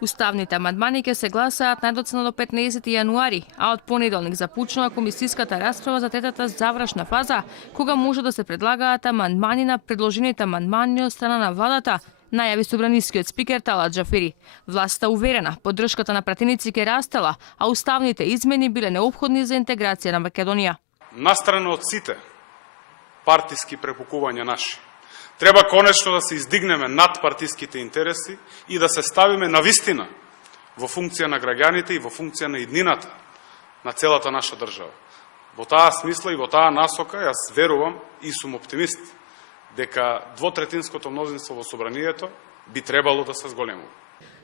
Уставните амандмани ќе се гласаат најдоцна до 15 јануари, а од понеделник започнува комисиската расправа за третата завршна фаза, кога може да се предлагаат амандмани на предложените амандмани од страна на владата, најави собранискиот спикер Талат Џафери. Власта уверена, поддршката на пратеници ќе растела, а уставните измени биле неопходни за интеграција на Македонија. Настрана од сите партиски препукувања наши, треба конечно да се издигнеме над партиските интереси и да се ставиме на вистина во функција на граѓаните и во функција на иднината на целата наша држава. Во таа смисла и во таа насока јас верувам и сум оптимист дека двотретинското мнозинство во собранието би требало да се зголемува.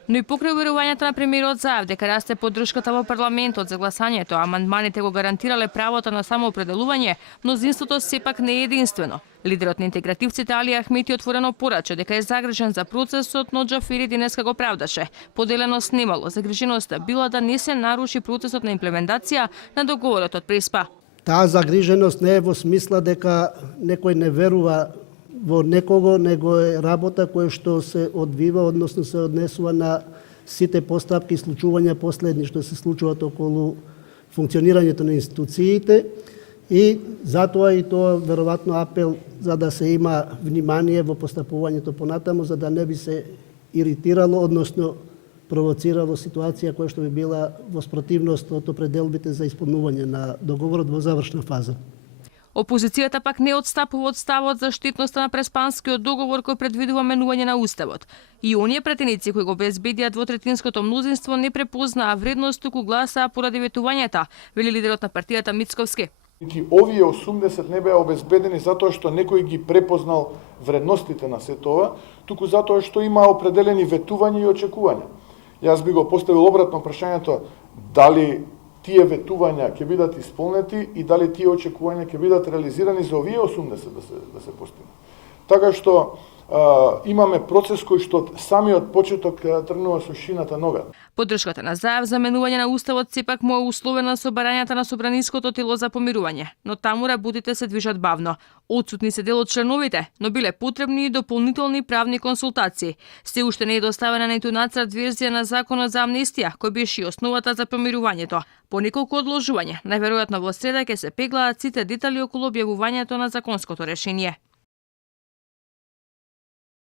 Но и покрај уверувањата на премиерот Заев дека расте поддршката во парламентот за гласањето, амандманите го гарантирале правото на самоопределување, мнозинството сепак не е единствено. Лидерот на интегративците Али Ахмети отворено порача дека е загрижен за процесот, но Џафери денеска го правдаше. Поделеност немало, загриженоста била да не се наруши процесот на имплементација на договорот од Преспа. Таа загриженост не е во смисла дека некој не верува во некого, него е работа која што се одвива, односно се однесува на сите постапки и случувања последни што се случуваат околу функционирањето на институциите и затоа и тоа веројатно апел за да се има внимание во постапувањето понатаму, за да не би се иритирало, односно провоцирало ситуација која што би била во спротивност од определбите за исполнување на договорот во завршна фаза. Опозицијата пак не отстапува од ставот за штетноста на Преспанскиот договор кој предвидува менување на уставот. И оние претеници кои го обезбедија двотретинското мнозинство не препознаа вредност, туку гласаа поради ветувањата, вели лидерот на партијата Мицковски. Овие 80 не беа обезбедени затоа што некој ги препознал вредностите на се тоа, туку затоа што има определени ветувања и очекувања. Јас би го поставил обратно прашањето дали тие ветувања ќе бидат исполнети и дали тие очекувања ќе бидат реализирани за овие 80 да се постигнат. Така што имаме процес кој што самиот почеток тргнува со шината нога. Поддршката на Заев за менување на уставот сепак му е условена со барањата на собраниското тело за помирување, но таму работите се движат бавно. Отсутни се дел од членовите, но биле потребни и дополнителни правни консултации. Се уште не е доставена ниту нацрт верзија на законот за амнестија, кој беше и основата за помирувањето. По неколку одложувања, најверојатно во среда ќе се пеглаат сите детали околу објавувањето на законското решение.